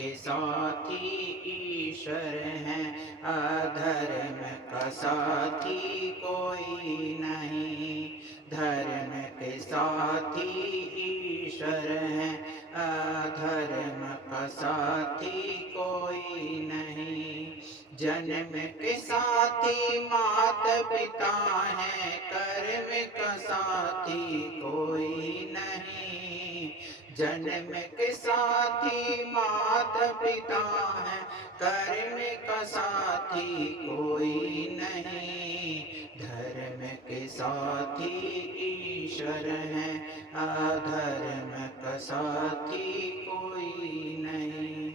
के साथी ईश्वर हैं, अधर्म का साथी कोई नहीं। धर्म के साथी ईश्वर हैं, अधर्म का साथी कोई नहीं। जन्म के साथी मात पिता हैं, कर्म का साथी कोई नहीं। जन्म के साथी मात पिता हैं, कर्म का साथी कोई नहीं। धर्म के साथी ईश्वर हैं, अधर्म का साथी कोई नहीं।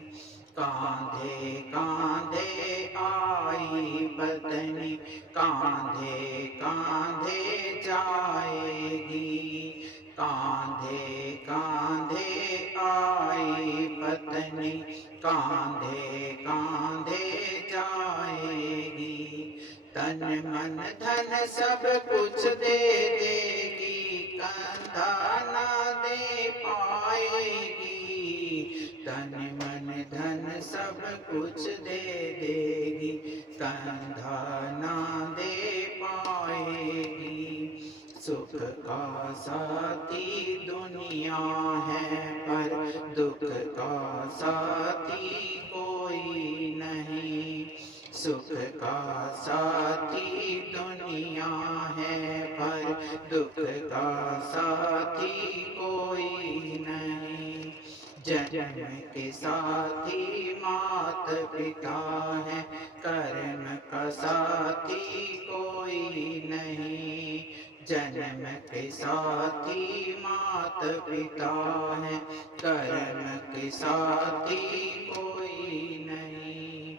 कांधे कांधे आई पत्नी, कांधे कांधे जाएगी। कांधे कांधे आई पत्नी, कांधे कांधे जाएगी। तन मन धन सब कुछ दे देगी, कंधा ना दे पाएगी। तन मन धन सब कुछ दे देगी, कंधा ना दे पाएगी। सुख का साथी दुनिया है, पर दुख का साथी कोई नहीं। सुख का साथी दुनिया है, पर दुख का साथी कोई नहीं। जन्म के साथी मात पिता है, कर्म का साथी कोई नहीं। जन्म के साथी मात पिता है, कर्म के साथी कोई नहीं।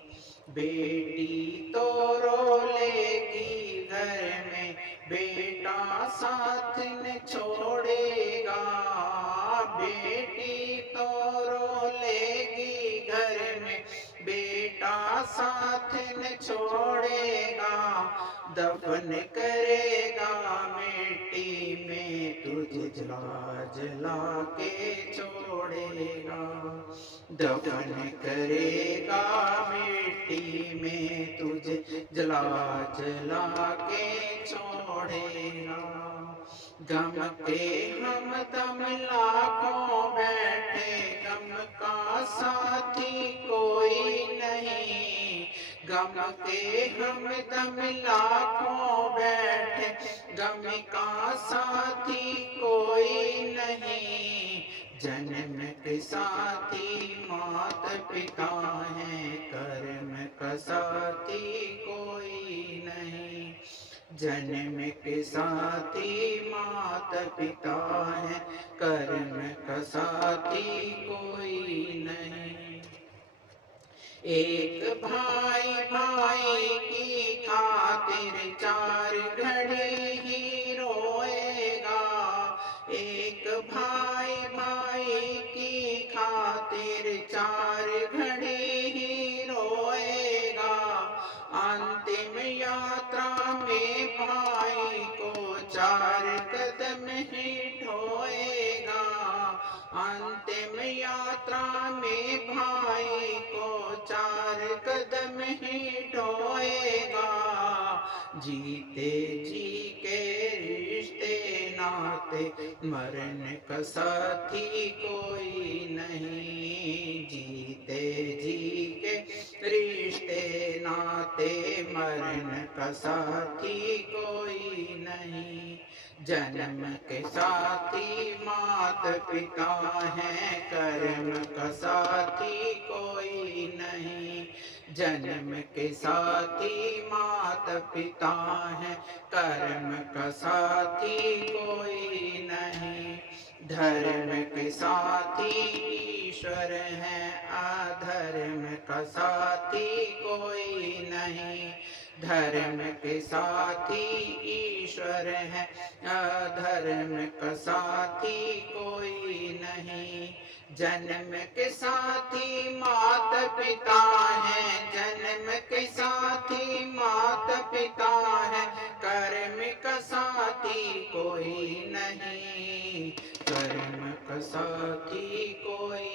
बेटी तो रो लेगी घर में, बेटा साथ न छोड़ेगा। बेटी तो रो लेगी घर में, बेटा साथ न छोड़ेगा। दफन करेगा मिट्टी में, तुझे जला जला के छोड़ेगा। दफन करेगा मिट्टी में, तुझे जला जला के छोड़ेगा। गम के हम दम लाखों बैठे, गम का साथी कोई नहीं। गम के हम दम लाखों बैठे, गम का साथी कोई नहीं। जन्म के साथी मात पिता हैं, कर्म का साथी कोई नहीं। जन्म के साथी मात पिता हैं, कर्म का साथी कोई नहीं। एक भाई भाई की खातिर चार घड़ी ही रोएगा। एक भाई भाई की खातिर चार घड़ी ही रोएगा। अंतिम यात्रा में भाई को चार कदम ही ढोएगा। अंतिम यात्रा में भाई को चार कदम ही ढोएगा। जीते जी के रिश्ते नाते, मरण का साथी कोई नहीं। जीते जी के रिश्ते नाते, मरण का साथी कोई नहीं। जन्म के साथी मात पिता हैं, कर्म का साथी कोई नहीं। जन्म के साथी मात पिता हैं, कर्म का साथी कोई नहीं। धर्म के साथी ईश्वर हैं, अधर्म का साथी कोई नहीं। धर्म के साथी ईश्वर हैं, अधर्म का साथी कोई नहीं। जन्म के साथी मात पिता हैं, जन्म के साथी मात पिता हैं, कर्म का साथी कोई नहीं। कर्म का साथी कोई